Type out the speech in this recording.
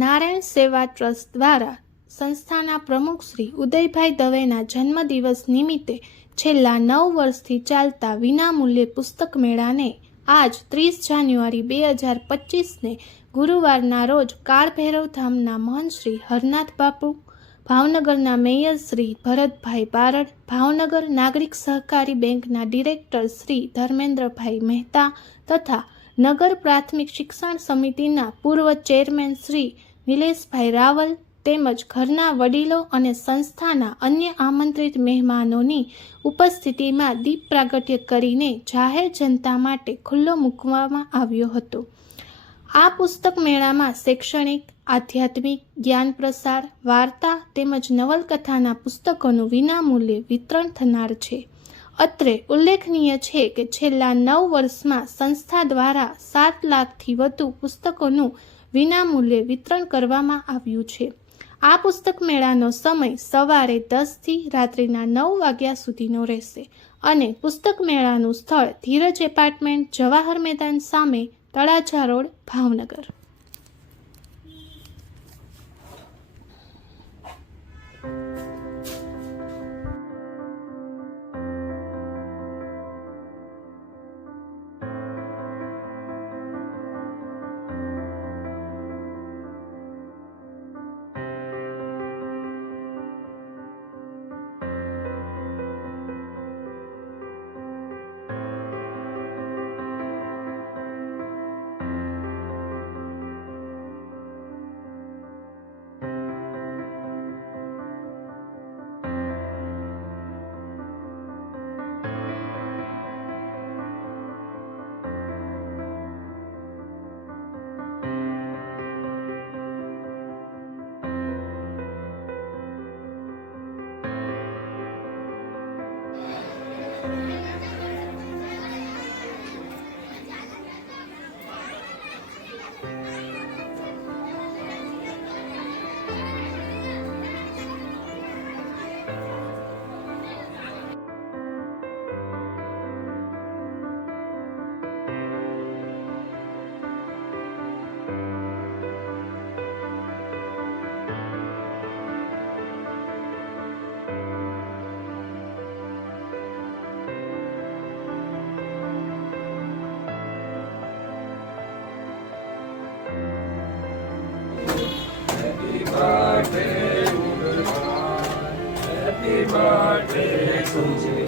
નારાયણ સેવા ટ્રસ્ટ દ્વારા સંસ્થાના પ્રમુખ શ્રી ઉદયભાઈ દવેના જન્મદિવસ નિમિત્તે છેલ્લા 9 વર્ષથી ચાલતા વિનામૂલ્યે પુસ્તક મેળાને આજ 30 જાન્યુઆરી 2025ને ગુરુવારના રોજ કાળભૈરવ ધામના મહંત શ્રી હરનાથ બાપુ, ભાવનગરના મેયર શ્રી ભરતભાઈ બારડ, ભાવનગર નાગરિક સહકારી બેંકના ડિરેક્ટર શ્રી ધર્મેન્દ્રભાઈ મહેતા તથા નગર પ્રાથમિક શિક્ષણ સમિતિના પૂર્વ ચેરમેન શ્રી નિલેશભાઈ રાવલ તેમજ ઘરના વડીલો અને સંસ્થાના અન્ય આમંત્રિત મહેમાનોની ઉપસ્થિતિમાં દીપ પ્રાગટ્ય કરીને જાહેર જનતા માટે ખુલ્લો મૂકવામાં આવ્યો હતો. આ પુસ્તક મેળામાં શૈક્ષણિક, આધ્યાત્મિક, જ્ઞાન પ્રસાર, વાર્તા તેમજ નવલકથાના પુસ્તકોનું વિનામૂલ્યે વિતરણ થનાર છે. અત્રે ઉલ્લેખનીય છે કે છેલ્લા 9 વર્ષમાં સંસ્થા દ્વારા 7 લાખથી વધુ પુસ્તકોનું વિનામૂલ્યે વિતરણ કરવામાં આવ્યું છે. આ પુસ્તક મેળાનો સમય સવારે 10 થી રાત્રિના 9 વાગ્યા સુધીનો રહેશે અને પુસ્તક મેળાનું સ્થળ ધીરજ એપાર્ટમેન્ટ, જવાહર મેદાન સામે, Talaja road, Bhavnagar. Happy birthday to you.